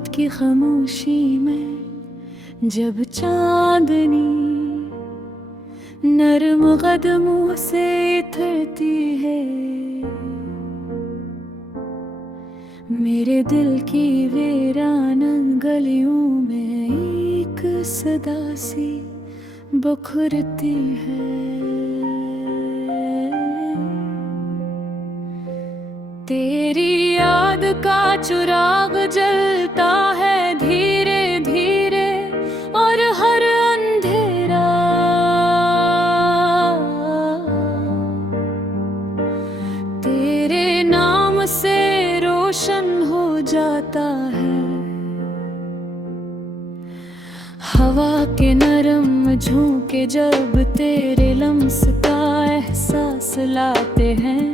रात की खामोशी में जब चांदनी नरम कदमों से इतरती है, मेरे दिल की वीरान गलियों में एक सदा सी बखरती है। तेरी याद का चिराग जलता है धीरे धीरे और हर अंधेरा तेरे नाम से रोशन हो जाता है। हवा के नरम झोंके जब तेरे लम्स का एहसास लाते हैं,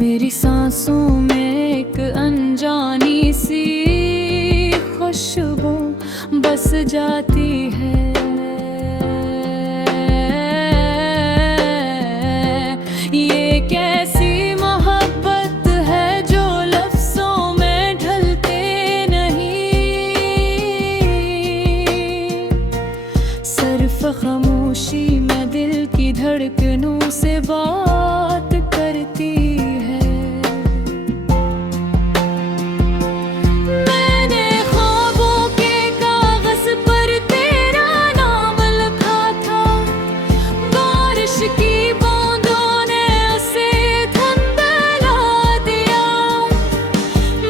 मेरी सांसों में एक अनजानी सी खुशबू बस जाती है। ये कैसी मोहब्बत है जो लफ्ज़ों में ढलते नहीं, सिर्फ खामोशी में दिल की धड़कनों से बात करती है। मैंने ख्वाबों के कागज पर तेरा नाम लिखा था, बारिश की बूंदों ने उसे धुंधला दिया,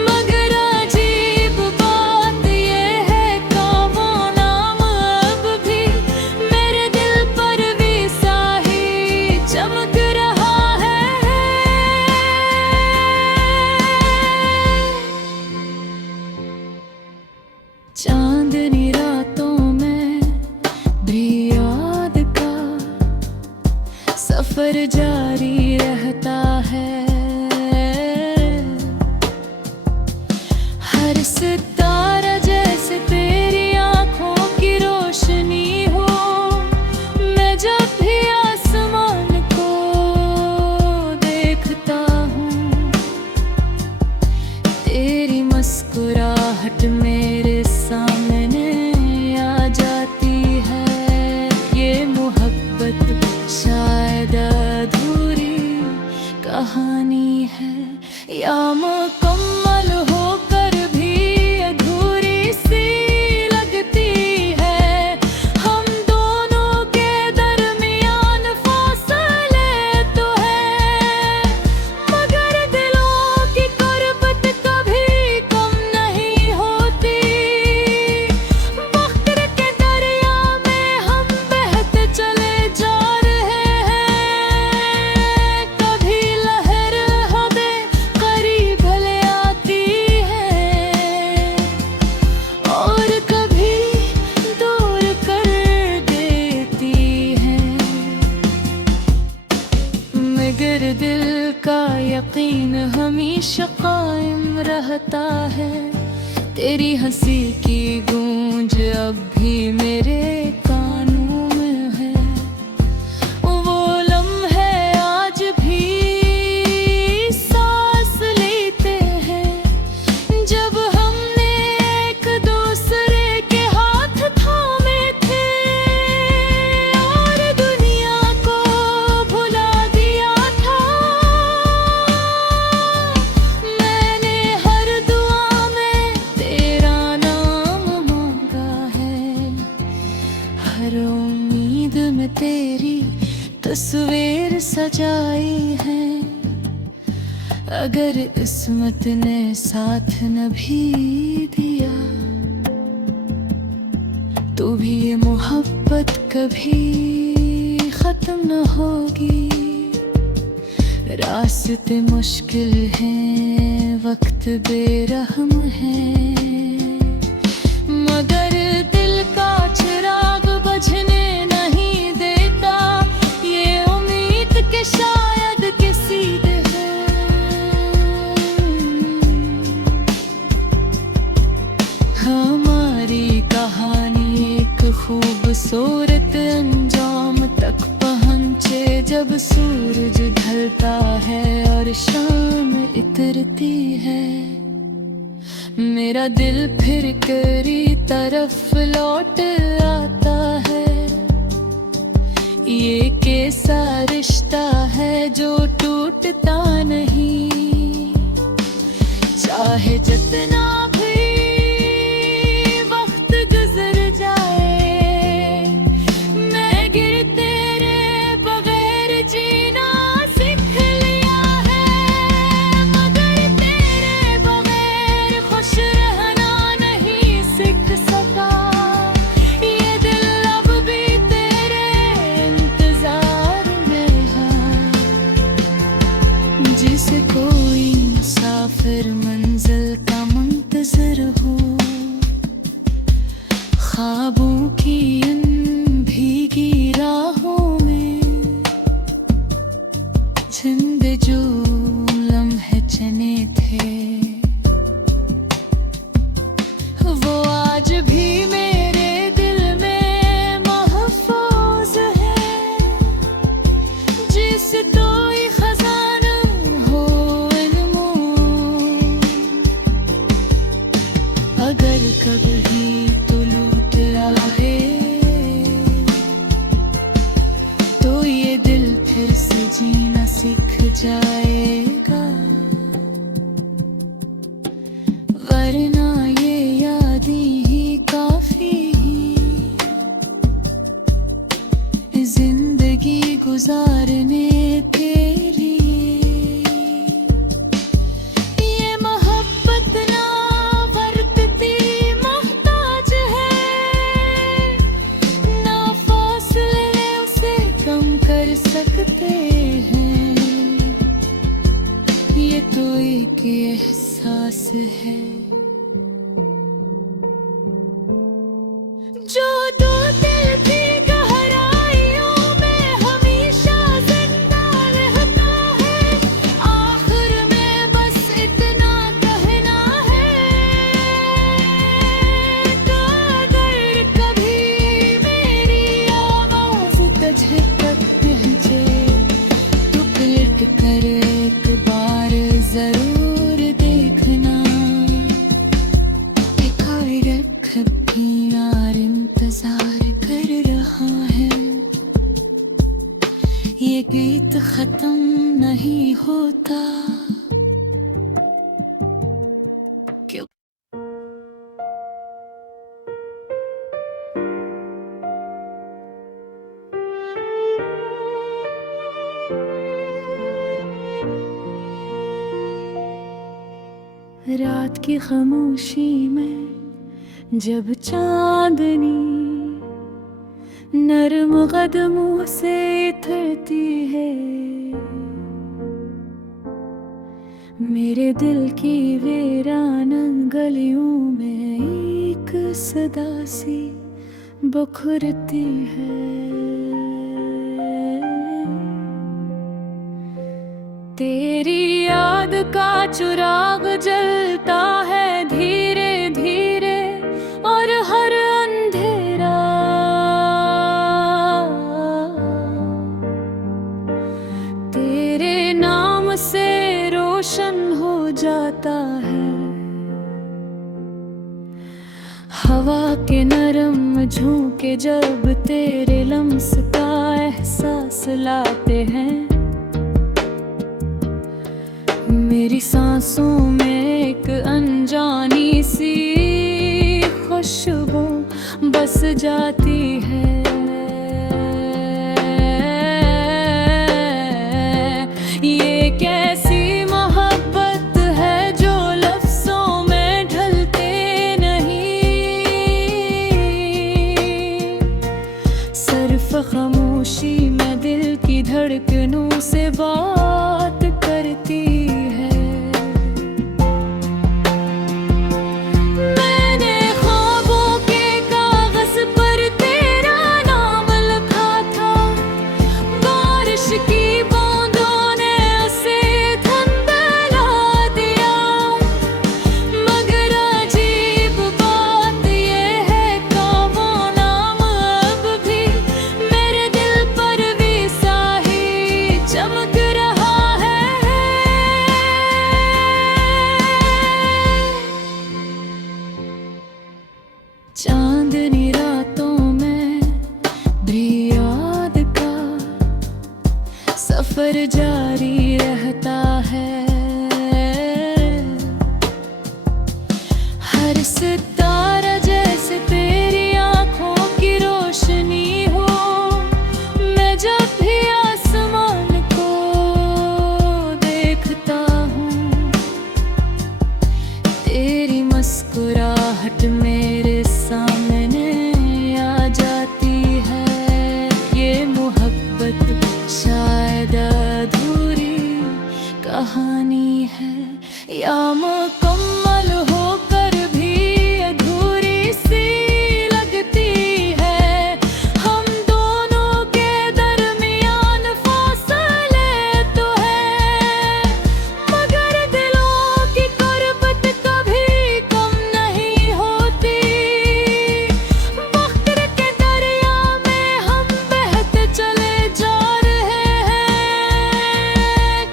मगर अजीब बात ये है कि वो नाम अब भी मेरे दिल पर वैसा ही चमक रहा है। चांदनी रातों में भी याद का सफर जारी रहता है। हर सितारा जैसे तेरी आंखों की रोशनी हो, मैं जब भी आसमान को देखता हूँ, तेरी मुस्कुराहट मेरे सामने आ जाती है। ये मोहब्बत शायद अधूरी कहानी है, या मुकम्मल होकर भी अधूरी सी लगती है। हम दोनों के दरमियान फासले तो है, मगर दिलों की गुर्बत कभी कम नहीं होती। वक्त के दरिया में हम बहते चले जा रहे हैं, कभी लहर हमें करीब ले आती है और कभी दूर कर देती है, मगर दिल का यकीन हमेशा कायम रहता है। तेरी हंसी की गूंज अब भी मेरे कानों में है, वो लम्हे आज भी सांस लेते हैं, जब हमने एक दूसरे के हाथ थामे थे और दुनिया को भुला दिया था। मैंने हर दुआ में तेरा नाम मांगा है, हर उम्मीद में तेरी तस्वीर सजाई है। अगर किस्मत ने साथ न भी दिया, तो भी ये मोहब्बत कभी खत्म न होगी। रास्ते मुश्किल हैं, वक्त बेरहम है, मगर दिल का चिराग बुझने नहीं देता। ये उम्मीद के शायद किसी दे है, हमारी कहानी एक खूबसूरत अंजाम तक पहुँचे, जब सूरज ढलता है और शाम इतरती है। मेरा दिल फिर तेरी तरफ लौट आता है। ये कैसा रिश्ता है जो टूटता नहीं, चाहे जितना भी वक्त गुजर जाए। मैं गिर तेरे बगैर जीना सीख लिया है, मगर तेरे बगैर खुश रहना नहीं सीख सका। ये दिल अब भी तेरे इंतजार में है, जिसे कोई मुसाफिर मंजिल का मुंतज़िर हो। ख्वाबों की इन भीगी राहों में जिंद जो लम्हे चने थे, वो आज भी मेरे दिल में महफूज है। जिस कोई खजाना हो इल्मों, अगर कभी तो लूट आए, तो ये दिल फिर से जीना सीख जाएगा। वरना ये यादें ही काफी जिंदगी गुजारने तेरी। ये मोहब्बत ना बरतती मोहताज है, ना फासले उसे कम कर सकते हैं। ये तो एक एहसास है जो दो दिल की गहराइयों में हमेशा जिंदा रहता है। आखिर में बस इतना कहना है, तो अगर कभी मेरी आवाज तुझे तक पहुंचे, तो पलट कर एक बार जरूर देखना। कभी यार इंतजार कर रहा है, ये गीत खत्म नहीं होता। क्यों रात की खामोशी में जब चांदनी नरम कदमों से उतरती है, मेरे दिल की वीरान गलियों में एक सदा सी बखरती है। तेरी याद का चिराग जलता है धीरे धीरे, और हर अंधेरा तेरे नाम से रोशन हो जाता है। हवा के नरम झोंके जब तेरे लम्स का एहसास लाते हैं, मेरी सांसों में एक अनजानी सी खुशबू बस जाती है। ये कैसी मोहब्बत है जो लफ्ज़ों में ढलते नहीं, सिर्फ खामोशी में दिल की धड़कनों से बात करती है। मैंने ख्वाबों के कागज पर तेरा नाम लिखा था, बारिश की बूंदों ने उसे धुंधला दिया। मगर अजीब बात ये है कि वो नाम अब भी मेरे दिल पर भी सा ही चमक रहा सफर जारी रहता है। हर सितारा जैसे तेरी आंखों की रोशनी हो। मैं जब भी आसमान को देखता हूँ, तेरी मुस्कुराहट मेरे सामने आ जाती है। ये मोहब्बत शायद अधूरी कहानी है, या मुकम्मल होकर भी अधूरी सी लगती है। हम दोनों के दरमियान फासले तो है, मगर दिलों की गुर्बत कभी कम नहीं होती। वक्त के दरिया में हम बहते चले जा रहे हैं।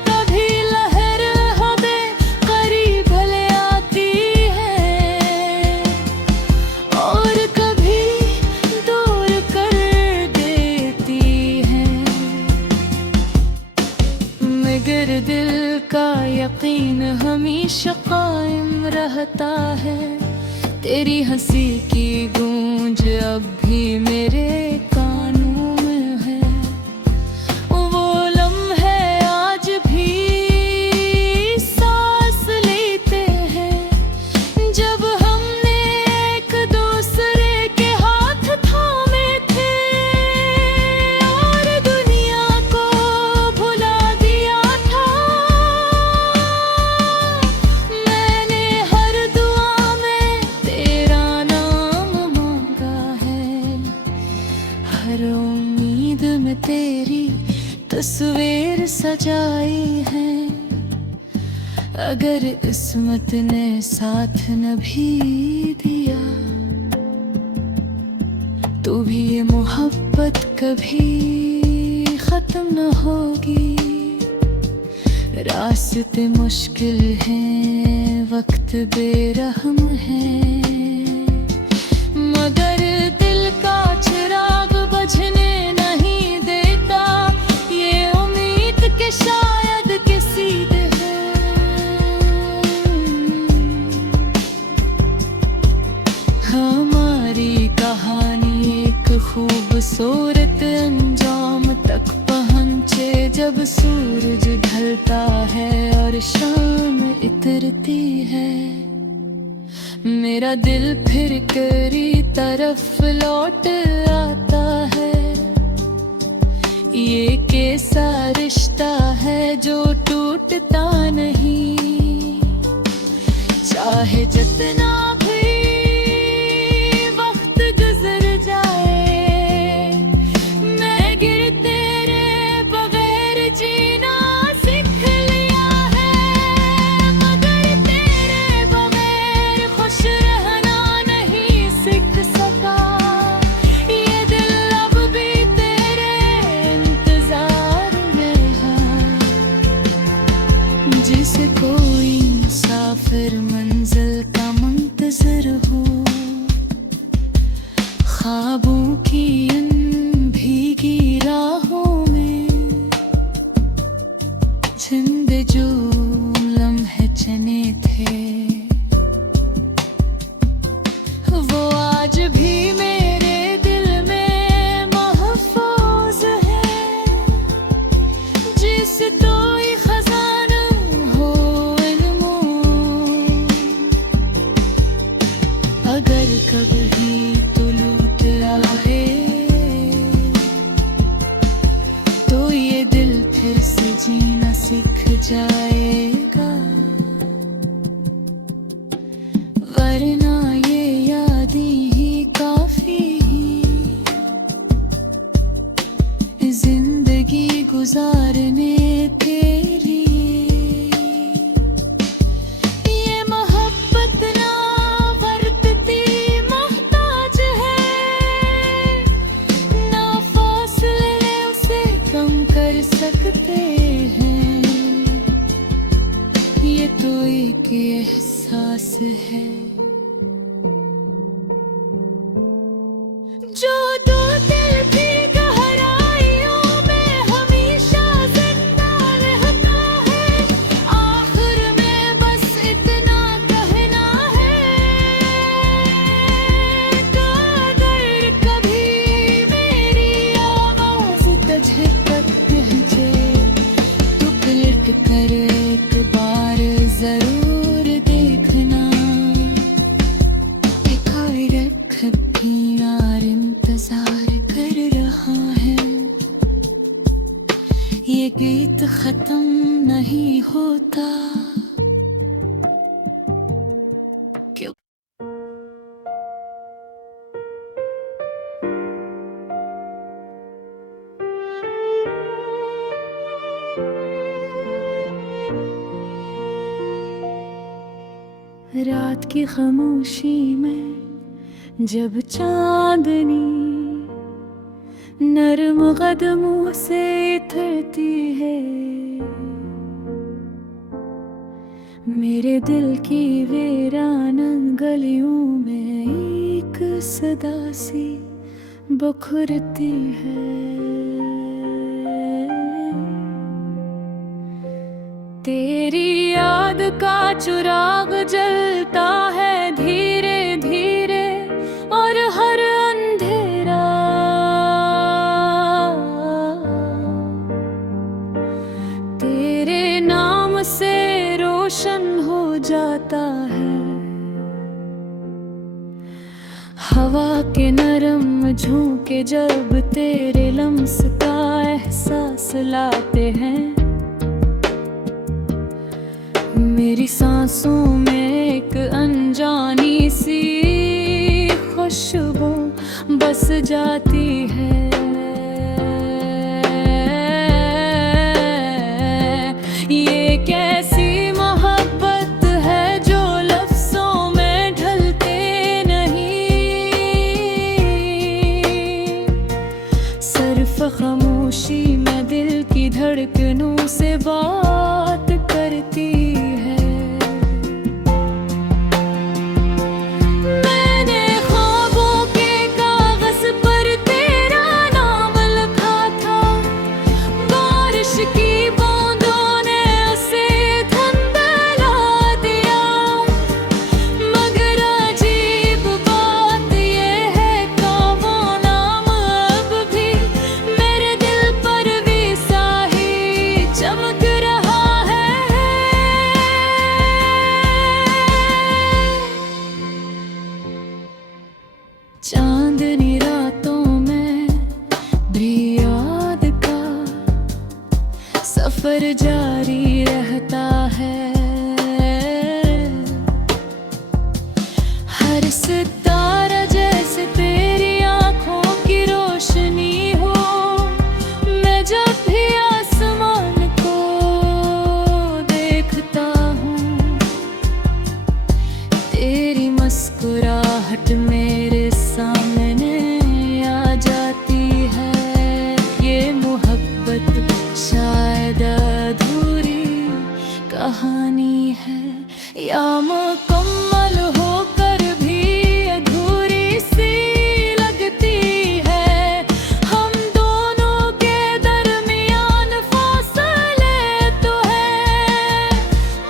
कभी लहर हमें करीब ले आती है, और कभी दूर कर देती है, मगर दिल का यकीन हमेशा कायम रहता है। तेरी हंसी की गूंज अब भी मेरे कानों में है। वो लम्हे आज भी सांस लेते हैं, जब हमने एक दूसरे के हाथ थामे थे, और दुनिया को भुला दिया था। मैंने हर दुआ में तेरा नाम मांगा है, हर उम्मीद में तेरी तस्वीर सजाई है। अगर किस्मत ने साथ न भी दिया, तो भी ये मोहब्बत कभी खत्म न होगी। रास्ते मुश्किल हैं, वक्त बेरहम है, मगर दिल का चिराग बुझने नहीं देता। ये उम्मीद के शायद किसी दे है। हमारी कहानी एक खूबसूरत अंजाम तक पहुँचे, जब सूरज ढलता है और शाम इतरती है। मेरा दिल फिर तेरी तरफ लौट आता है। ये कैसा रिश्ता है जो टूटता नहीं, चाहे जितना भी वक्त गुजर जाए। मैं गिर तेरे बगैर जीना सीख लिया है, मगर तेरे बगैर खुश रहना नहीं सीख सका। ये दिल अब भी तेरे इंतजार में है, जिसे कोई मुसाफिर मंजिल का मुंतजर हो। ख्वाबों की इन भीगी राहों में जिंदे जो लम्हे चने थे, वो आज भी मेरे दिल में महफूज है। जिसे कोई खजाना हो इल्मो, अगर कभी तो लूट आए, तो ये दिल फिर से जीना सीख जाएगा। वरना ये यादें ही काफी जिंदगी गुजारने के लिए। ये मोहब्बत ना बरतती मोहताज है, ना फासले उसे कम कर सकते हैं। ये तो एक एहसास है जो दो दिल की गहराइयों में हमेशा जिंदा रात की खामोशी में जब चांदनी नरम कदमों से इतरती है, मेरे दिल की वीरान गलियों में एक सदा सी बखरती है। तेरी याद का चिराग जलता है धीरे धीरे, और हर अंधेरा तेरे नाम से रोशन हो जाता है। हवा के नरम झोंके जब तेरे लम्स का एहसास लाते हैं, मेरी सांसों में एक अनजानी सी खुशबू बस जाती है। ये कैसी मोहब्बत है जो लफ्ज़ों में ढलते नहीं, सिर्फ खामोशी में दिल की धड़कनों से बात करती है। मैंने ख्वाबों के कागज पर तेरा नाम लिखा था, बारिश की बूंदों ने उसे धुंधला दिया, मगर अजीब बात ये है कि वो नाम अब भी मेरे दिल पर वैसा ही चमक रहा है। चांदनी रातों में भी याद का सफर जारी रहता है। हर सितारा जैसे तेरी आंखों की रोशनी हो, मैं जब भी आसमान को देखता हूँ, तेरी मुस्कुराहट मेरे सामने आ जाती है। ये मोहब्बत शायद अधूरी कहानी है, या मुकम्मल होकर भी अधूरी सी लगती है। हम दोनों के दरमियान फासले तो है,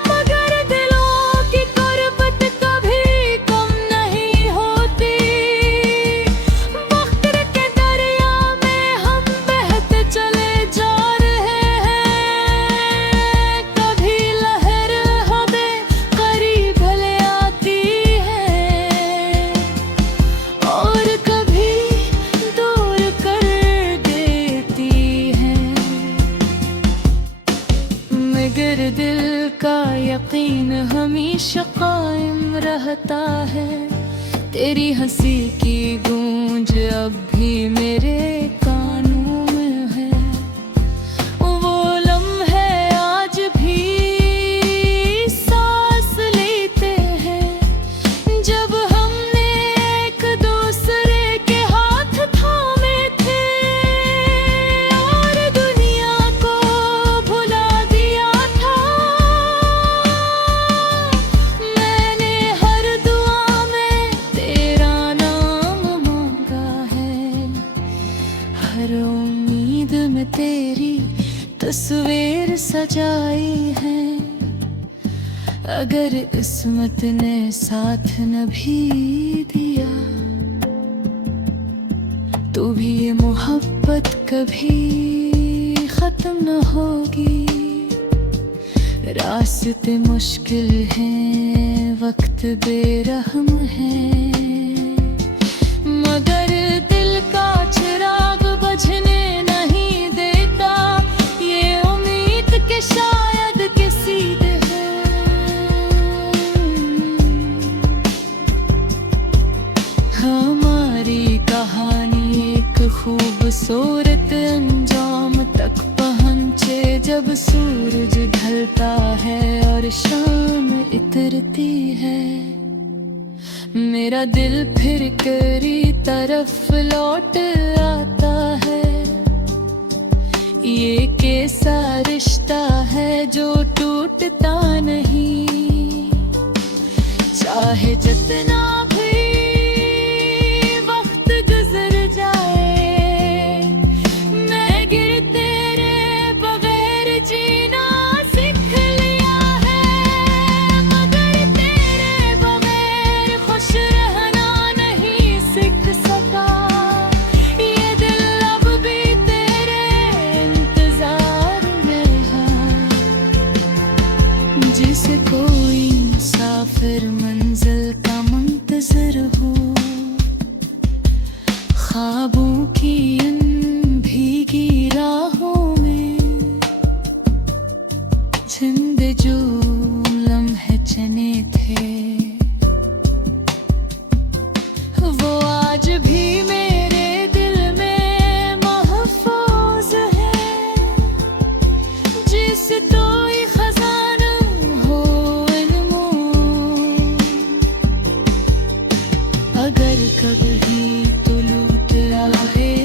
मगर दिलों की गुर्बत कभी कम नहीं होती। वक्त के दरिया में हम बहते चले जा रहे हैं, कभी लहर हमें करीब ले आती है, और कभी दूर कर देती है, मगर दिल का यकीन हमेशा कायम रहता है। तेरी हंसी की गूंज अब भी मेरे कानों में है, वो लम्हे आज भी सांस लेते हैं, जब हमने एक दूसरे के हाथ थामे थे, और दुनिया को भुला दिया था। मैंने हर दुआ में तेरा नाम मांगा है, हर उम्मीद में तेरी तस्वीर सजाई है। अगर किस्मत ने साथ न भी दिया, तो भी ये मोहब्बत कभी खत्म न होगी। रास्ते मुश्किल हैं, वक्त बेरहम है, मगर दिल का चिराग बुझने नहीं देता। ये उम्मीद के शायद किसी दे है, हमारी कहानी एक खूबसूरत अंजाम तक पहुँचे, जब सूरज ढलता है और शाम इतरती है। मेरा दिल फिर तेरी तरफ लौट आता है। ये कैसा रिश्ता है जो टूटता नहीं, चाहे जितना भी वक्त गुजर जाए, मैं गिर तेरे बगैर जीना सीख लिया है। मगर तेरे बगैर खुश रहना नहीं सीख सका। ये दिल अब भी तेरे इंतजार में है, जिसे कोई मुसाफिर मंजिल का मुंतज़िर हो। ख्वाबों की इन भीगी राहों में जिंद जो लम्हे चने थे, वो आज भी मेरे दिल में महफूज है। जिसे कोई खजाना हो इल्मों, अगर कभी तो लूट आए,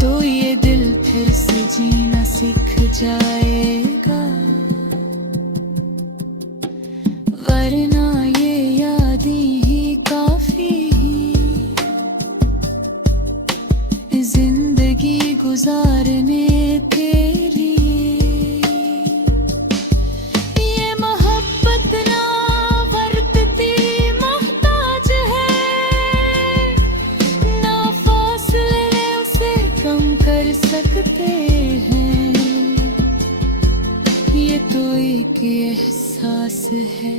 तो ये दिल फिर से जीना सीख जाएगा। वरना ये यादें ही काफी जिंदगी गुजारने तेरी। ये मोहब्बत ना बरतती मोहताज है, ना फासले उसे कम कर सकते हैं। ये तो एक एहसास है।